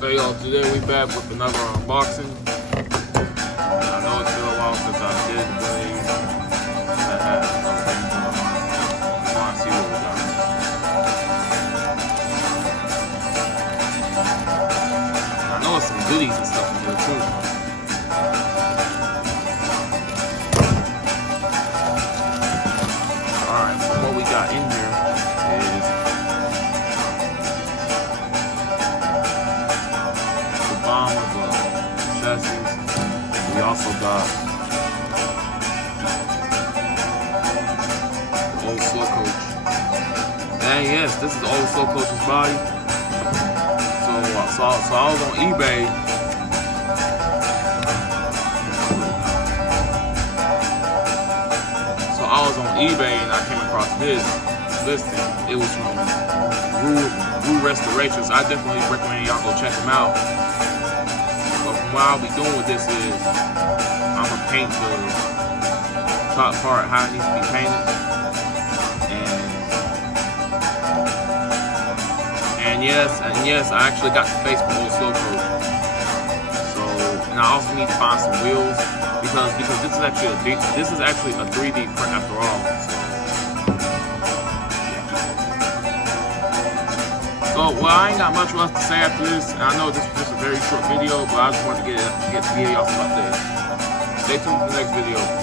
Hey y'all, today we back with another unboxing. I know it's been a while since I did really had another thing going on. Just want to see what we got. I know it's some goodies and stuff in here too. Alright, so what we got in here is chassis. We also got the old Slow Coach. And yes, this is the old Slow Coach's body. So I was on eBay. So I was on eBay and I came across this listing. It was from Rue Restorations. I definitely recommend y'all go check them out. What I'll be doing with this is I'm gonna paint the top part how it needs to be painted, and yes, I actually got the face for Old Slow Coach. So, and I also need to find some wheels because this is actually a 3D print after all. So, well, I ain't got much else to say after this. I know this was just a very short video, but I just wanted to get the video off my day. Stay tuned for the next video.